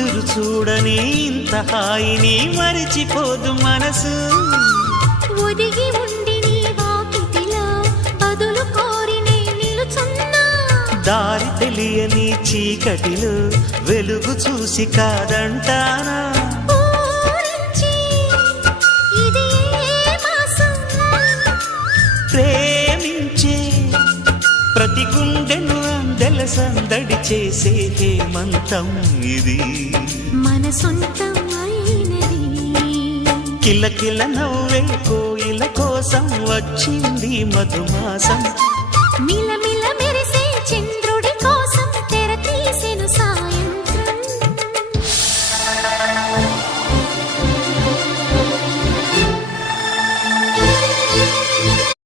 ఎదురు చూడని ఇంత హాయిని మరిచిపోదు మనసు ఒదిగి ఉండి నీ వాకిటిలో బదులు కోరి నే నిలుచున్నా దారి తెలియని చీకటిలో వెలుగు చూసి కాదంటానా ఊరించి ఇది ఏ మాసం ప్రేమించే ప్రతి గుండెను అందెల సందడి చేసే హేమంతం ఇది మన సొంతం అయినది కిలకిల నవ్వే కోయిల కోసం వచ్చింది మధుమాసం మిలమిల